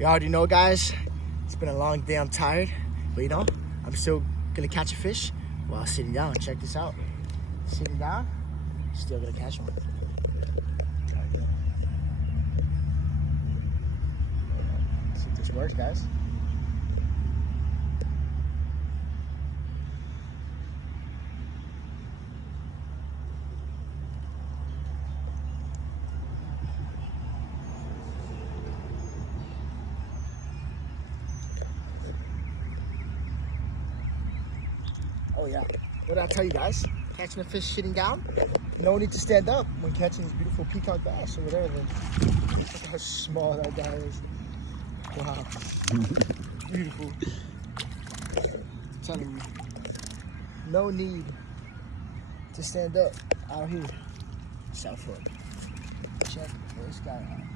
You already know, guys. It's been a long day. I'm tired. But, you know, I'm still going to catch a fish while sitting down. Check this out. Sitting down, still going to catch one. See if this works, guys. Oh yeah, what did I tell you guys? Catching a fish sitting down, no need to stand up when catching these beautiful peacock bass or whatever. Look how small that guy is. Wow, beautiful. I'm telling you, no need to stand up out here. Self hook. Check this guy out.